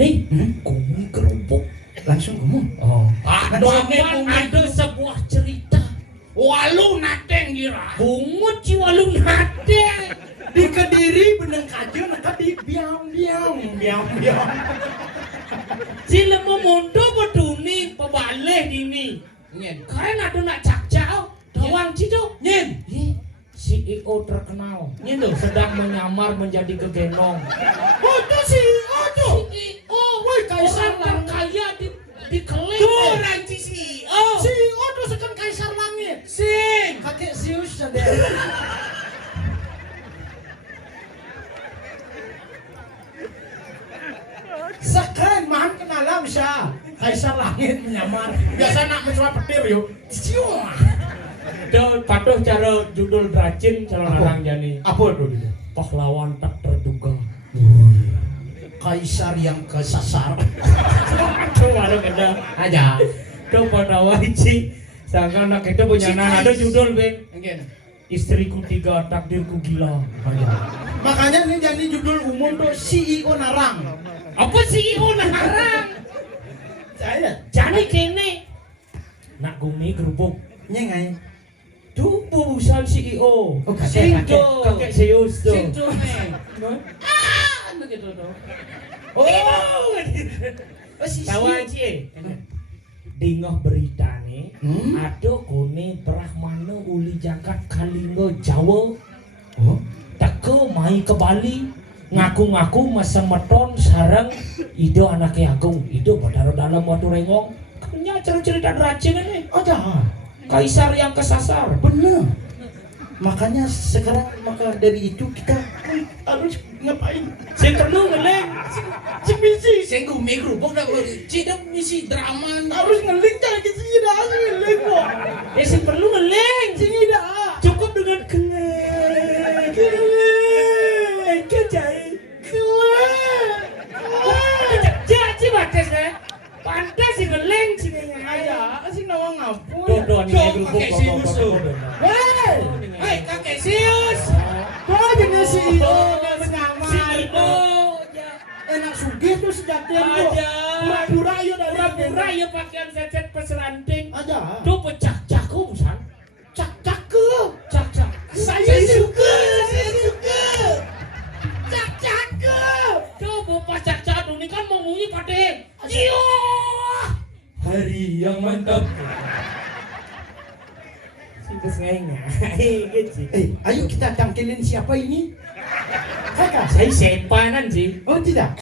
Jani, kumi kerupuk. Langsung ngomong. Oh. Ada sebuah cerita. Walu nateng gira. Bungut si walu nate. Di Kediri beneng kajo neka di biang. Si lemo mondo peduni pebaleh dini. Nyen. Karen ada nak cakcau. Dawang cido. Nyen. CEO terkenal. Ini sedang menyamar menjadi kegenong. Oh itu CEO tuh. CEO. Woi kaisar Orang terkaya di keleng. Tuh orang CEO. CEO tuh sekan kaisar langit. Sing. Kakek Zeus sadar. Sekarang mahan kenalan siya. Kaisar langit menyamar. Biasa nak mencoba petir yuk. Cium. Do patuh cara judul Dracin cara larang Jani. Apa tuh? Pahlawan tak terduga. Kaisar yang kesasar. Coba dong kita Aja. coba nawaici. Sangka anak kita punya anak ada judul be. Ngen. Istriku 3, takdirku gila. Makanya ini jadi judul umum tuh CEO Narang. Apa CEO narang? Saya Jani kene. Nak gumi kerupuk. nyengai. Tuh busan CEO. Oh, kakek, Sing kakek. tuh. Kakek Zeus tuh. Sing tuh nih. Anu gitu tuh. Oh, Tawa cie. Dingoh berita nih. Hmm? Ada kone Brahmana uli jagat Kalinga Jawa. Oh, Teko mai ke Bali. Ngaku-ngaku masa meton sarang ido anaknya agung. Ido pada dalam waktu rengong. Kenya cerita Dracin ini. ada. Kaisar yang kesasar. Bener. Makanya sekarang maka dari itu kita harus ngapain? Sing perlu ngeleng. Si misi Sing gumi kerupuk dah. Cidok misi drama. harus ngeling jangan kita tidak harus ngeling kok. Sing perlu ngeleng. Sing tidak. Cukup dengan keleng. Keleng. Kejai. Jadi batas deh. Pantas sih ngeleng sih Aja, sing nawang ngapun. Dodon Tuh, ini kerupuk. kakek Zeus tuh. Hei, Hei kakek Zeus. kok jenis CEO menyamar. CEO. Enak sugih tuh sejatian tuh. Aja. Pura-pura ayo dari Pura-pura ya pakaian secet peselanting. Aja. Tuh pecah cakum san. Cakep. Cak. Saya suka. Cakep. Tuh bapak cak ini kan mau bunyi pade. Iyo. Hari yang mantap. Sintes ngengah. Gitu. Ayo kita tangkilin siapa ini? Kakak. Saya sepanan sih. Oh tidak.